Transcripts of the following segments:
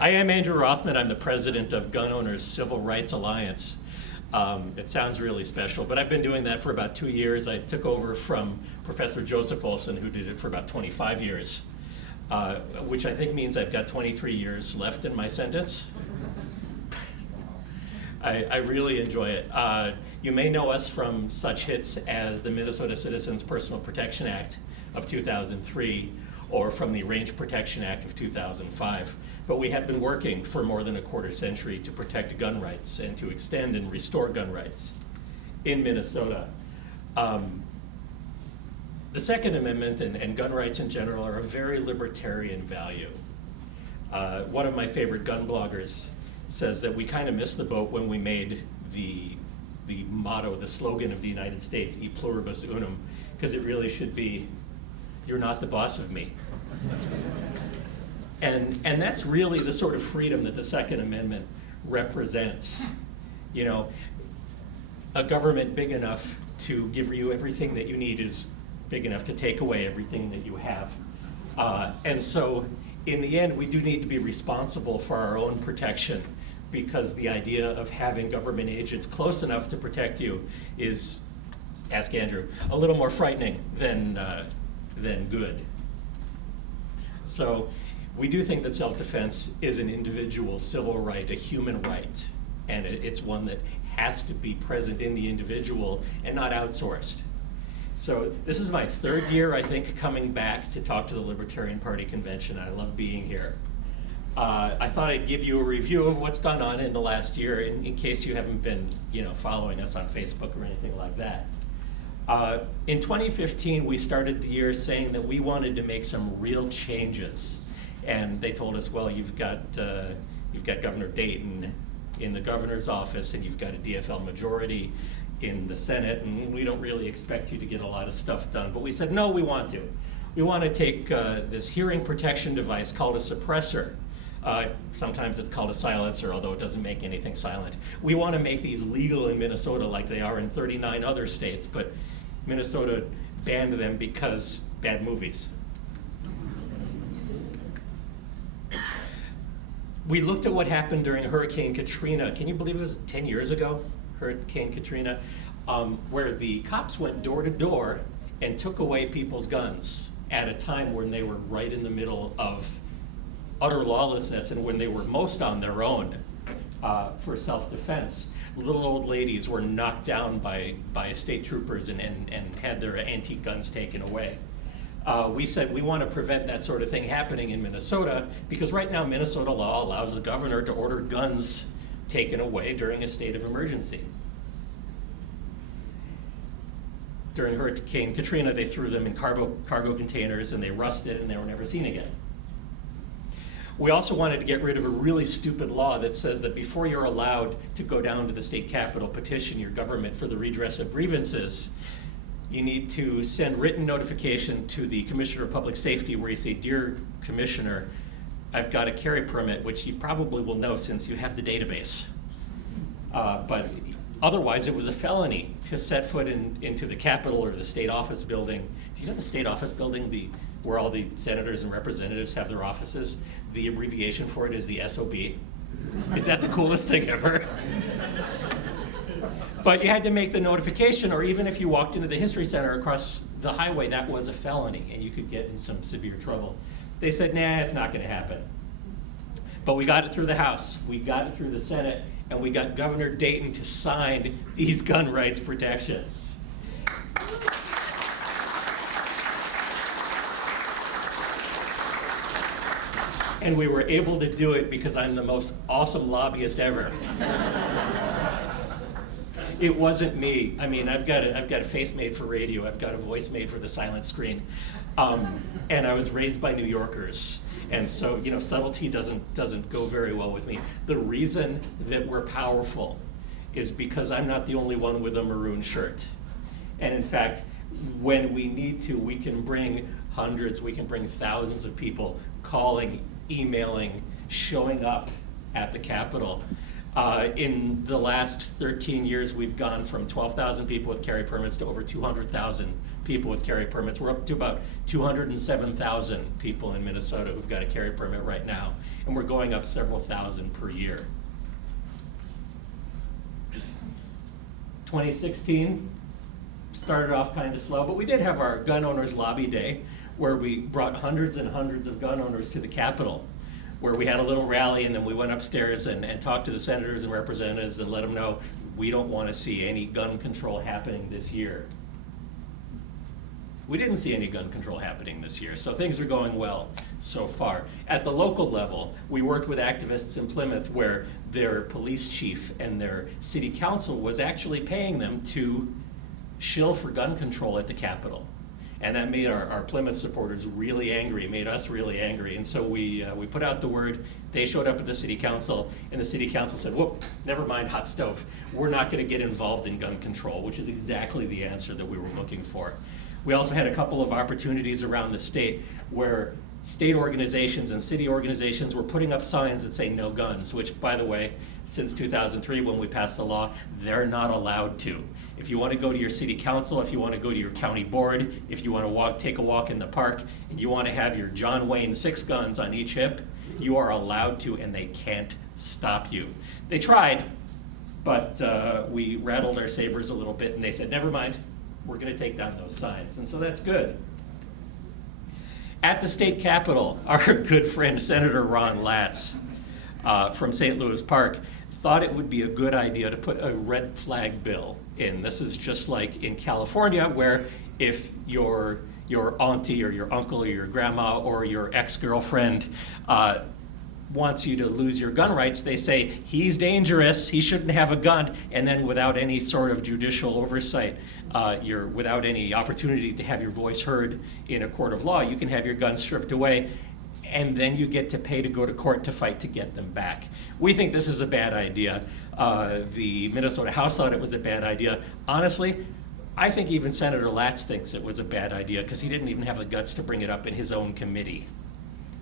I am Andrew Rothman. I'm the president of Gun Owners Civil Rights Alliance. It sounds really special, but I've been doing that for about 2 years. I took over from Professor Joseph Olson, who did it for about 25 years, which I think means I've got 23 years left in my sentence. I really enjoy it. You may know us from such hits as the Minnesota Citizens Personal Protection Act of 2003 or from the Range Protection Act of 2005. But we have been working for more than a quarter century to protect gun rights and to extend and restore gun rights in Minnesota. The Second Amendment and gun rights in general are a very libertarian value. One of my favorite gun bloggers says that we kind of missed the boat when we made the motto, the slogan of the United States, E pluribus unum, because it really should be, you're not the boss of me. And that's really the sort of freedom that the Second Amendment represents. You know, a government big enough to give you everything that you need is big enough to take away everything that you have. And so in the end, we do need to be responsible for our own protection, because the idea of having government agents close enough to protect you is, ask Andrew, a little more frightening than good. So we do think that self-defense is an individual civil right, a human right, and it's one that has to be present in the individual and not outsourced. So this is my third year, I think, coming back to talk to the Libertarian Party Convention. I love being here. I thought I'd give you a review of what's gone on in the last year in case you haven't been, following us on Facebook or anything like that. In 2015, we started the year saying that we wanted to make some real changes. And they told us, well, you've got Governor Dayton in the governor's office, and you've got a DFL majority in the Senate, and we don't really expect you to get a lot of stuff done. But we said, no, we want to. We want to take this hearing protection device called a suppressor. Sometimes it's called a silencer, although it doesn't make anything silent. We want to make these legal in Minnesota like they are in 39 other states, but Minnesota banned them because bad movies. We looked at what happened during Hurricane Katrina. Can you believe it was 10 years ago, Hurricane Katrina, where the cops went door to door and took away people's guns at a time when they were right in the middle of utter lawlessness and when they were most on their own for self-defense. Little old ladies were knocked down by state troopers and had their antique guns taken away. We said we want to prevent that sort of thing happening in Minnesota, because right now Minnesota law allows the governor to order guns taken away during a state of emergency. During Hurricane Katrina, they threw them in cargo containers and they rusted and they were never seen again. We also wanted to get rid of a really stupid law that says that before you're allowed to go down to the state capitol, petition your government for the redress of grievances, you need to send written notification to the Commissioner of Public Safety where you say, "Dear Commissioner, I've got a carry permit," which you probably will know since you have the database. But otherwise, it was a felony to set foot into the Capitol or the state office building. Do you know the state office building, where all the senators and representatives have their offices? The abbreviation for it is the SOB. Is that the coolest thing ever? But you had to make the notification, or even if you walked into the History Center across the highway, that was a felony, and you could get in some severe trouble. They said, nah, it's not going to happen. But we got it through the House, we got it through the Senate, and we got Governor Dayton to sign these gun rights protections. And we were able to do it because I'm the most awesome lobbyist ever. It wasn't me. I mean, I've got a face made for radio. I've got a voice made for the silent screen. And I was raised by New Yorkers. And so, subtlety doesn't go very well with me. The reason that we're powerful is because I'm not the only one with a maroon shirt. And in fact, when we need to, we can bring hundreds, we can bring thousands of people calling, emailing, showing up at the Capitol. In the last 13 years, we've gone from 12,000 people with carry permits to over 200,000 people with carry permits. We're up to about 207,000 people in Minnesota who've got a carry permit right now, and we're going up several thousand per year. 2016 started off kind of slow, but we did have our Gun Owners Lobby Day, where we brought hundreds and hundreds of gun owners to the Capitol, where we had a little rally, and then we went upstairs and talked to the senators and representatives and let them know we don't want to see any gun control happening this year. We didn't see any gun control happening this year, so things are going well so far. At the local level, we worked with activists in Plymouth where their police chief and their city council was actually paying them to shill for gun control at the Capitol. And that made our Plymouth supporters really angry, made us really angry. And so we put out the word. They showed up at the city council, and the city council said, whoop, never mind hot stove. We're not going to get involved in gun control, which is exactly the answer that we were looking for. We also had a couple of opportunities around the state where state organizations and city organizations were putting up signs that say no guns, which, by the way, since 2003 when we passed the law, they're not allowed to. If you want to go to your city council, if you want to go to your county board, if you want to take a walk in the park, and you want to have your John Wayne 6 guns on each hip, you are allowed to, and they can't stop you. They tried, but we rattled our sabers a little bit, and they said, never mind, we're going to take down those signs. And so that's good. At the state capitol, our good friend Senator Ron Latz from St. Louis Park thought it would be a good idea to put a red flag bill in. This is just like in California, where if your auntie or your uncle or your grandma or your ex-girlfriend wants you to lose your gun rights, they say, he's dangerous, he shouldn't have a gun, and then without any sort of judicial oversight, without any opportunity to have your voice heard in a court of law, you can have your gun stripped away, and then you get to pay to go to court to fight to get them back. We think this is a bad idea. The Minnesota House thought it was a bad idea. Honestly, I think even Senator Latz thinks it was a bad idea because he didn't even have the guts to bring it up in his own committee.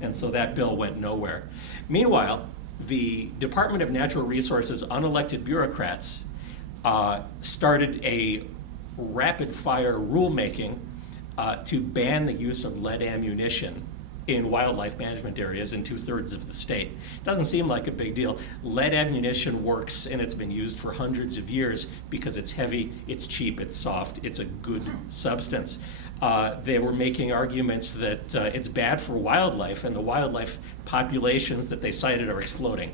And so that bill went nowhere. Meanwhile, the Department of Natural Resources unelected bureaucrats started a rapid fire rulemaking to ban the use of lead ammunition in wildlife management areas in 2/3 of the state. Doesn't seem like a big deal. Lead ammunition works, and it's been used for hundreds of years because it's heavy, it's cheap, it's soft, it's a good substance. They were making arguments that it's bad for wildlife, and the wildlife populations that they cited are exploding.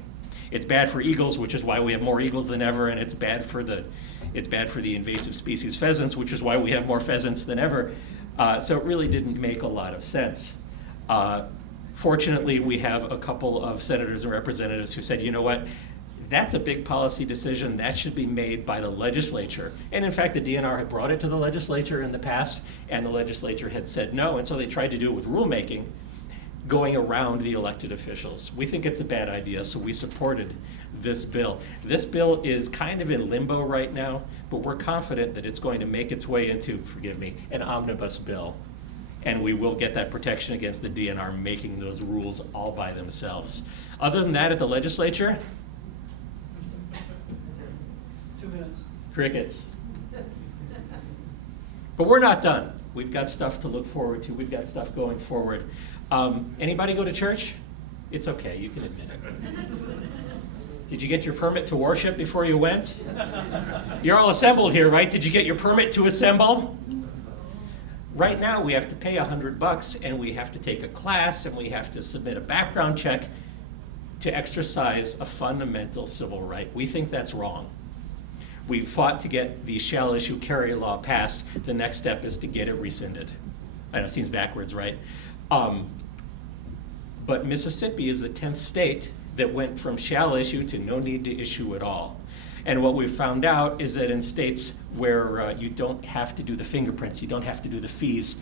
It's bad for eagles, which is why we have more eagles than ever, and it's bad for the invasive species pheasants, which is why we have more pheasants than ever. So it really didn't make a lot of sense. Fortunately, we have a couple of senators and representatives who said, you know what, that's a big policy decision. That should be made by the legislature. And in fact, the DNR had brought it to the legislature in the past, and the legislature had said no, and so they tried to do it with rulemaking, going around the elected officials. We think it's a bad idea, so we supported this bill. This bill is kind of in limbo right now, but we're confident that it's going to make its way into, forgive me, an omnibus bill. And we will get that protection against the DNR making those rules all by themselves. Other than that, at the legislature, 2 minutes. Crickets. But we're not done. We've got stuff to look forward to. We've got stuff going forward. Anybody go to church? It's okay, you can admit it. Did you get your permit to worship before you went? You're all assembled here, right? Did you get your permit to assemble? Right now, we have to pay $100, and we have to take a class, and we have to submit a background check to exercise a fundamental civil right. We think that's wrong. We fought to get the shall issue carry law passed. The next step is to get it rescinded. I know it seems backwards, right? But Mississippi is the 10th state that went from shall issue to no need to issue at all. And what we've found out is that in states where you don't have to do the fingerprints, you don't have to do the fees,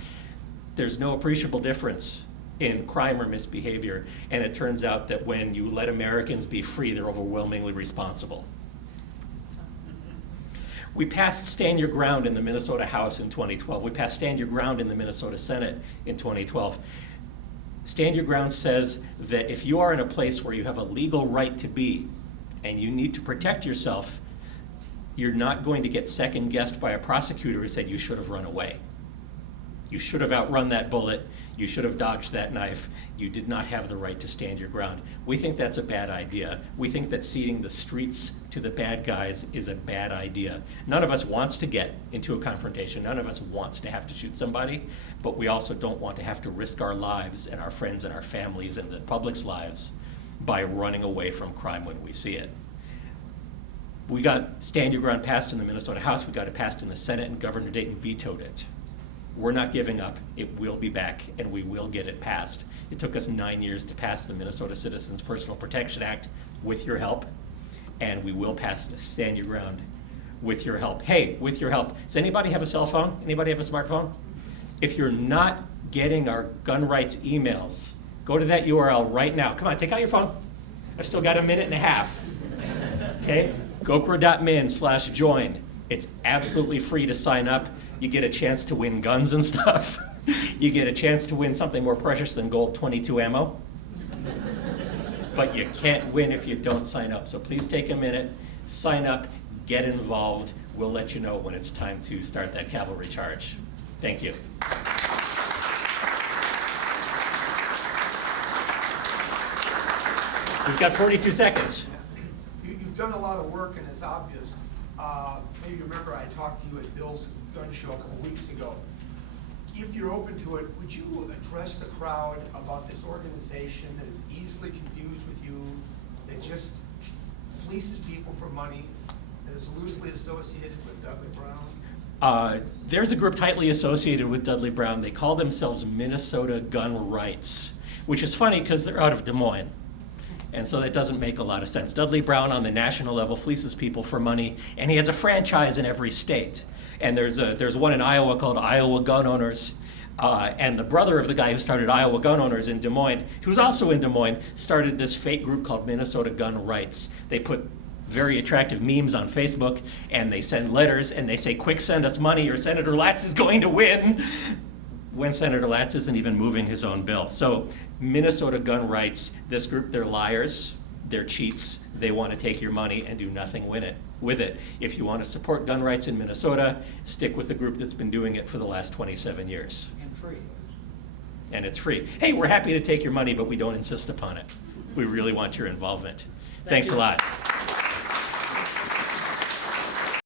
there's no appreciable difference in crime or misbehavior. And it turns out that when you let Americans be free, they're overwhelmingly responsible. We passed Stand Your Ground in the Minnesota House in 2012. We passed Stand Your Ground in the Minnesota Senate in 2012. Stand Your Ground says that if you are in a place where you have a legal right to be, and you need to protect yourself, you're not going to get second-guessed by a prosecutor who said you should have run away. You should have outrun that bullet. You should have dodged that knife. You did not have the right to stand your ground. We think that's a bad idea. We think that ceding the streets to the bad guys is a bad idea. None of us wants to get into a confrontation. None of us wants to have to shoot somebody, but we also don't want to have to risk our lives and our friends and our families and the public's lives by running away from crime when we see it. We got Stand Your Ground passed in the Minnesota House. We got it passed in the Senate, and Governor Dayton vetoed it. We're not giving up. It will be back, and we will get it passed. It took us 9 years to pass the Minnesota Citizens Personal Protection Act with your help, and we will pass Stand Your Ground with your help. Hey, with your help. Does anybody have a cell phone? Anybody have a smartphone? If you're not getting our gun rights emails, go to that URL right now. Come on, take out your phone. I've still got a minute and a half. Okay? gokra.min/join. It's absolutely free to sign up. You get a chance to win guns and stuff. You get a chance to win something more precious than gold .22 ammo. But you can't win if you don't sign up. So please take a minute, sign up, get involved. We'll let you know when it's time to start that cavalry charge. Thank you. We've got 42 seconds. You've done a lot of work, and it's obvious. Maybe you remember I talked to you at Bill's gun show a couple weeks ago. If you're open to it, would you address the crowd about this organization that is easily confused with you, that just fleeces people for money, that is loosely associated with Dudley Brown? There's a group tightly associated with Dudley Brown. They call themselves Minnesota Gun Rights, which is funny because they're out of Des Moines. And so that doesn't make a lot of sense. Dudley Brown on the national level fleeces people for money, and he has a franchise in every state. And there's one in Iowa called Iowa Gun Owners, and the brother of the guy who started Iowa Gun Owners in Des Moines, who's also in Des Moines, started this fake group called Minnesota Gun Rights. They put very attractive memes on Facebook, and they send letters, and they say, quick, send us money, or Senator Latz is going to win, when Senator Latz isn't even moving his own bill. So Minnesota Gun Rights, this group, they're liars, they're cheats, they want to take your money and do nothing with it. If you want to support gun rights in Minnesota, stick with the group that's been doing it for the last 27 years. And free. And it's free. Hey, we're happy to take your money, but we don't insist upon it. We really want your involvement. Thanks a lot.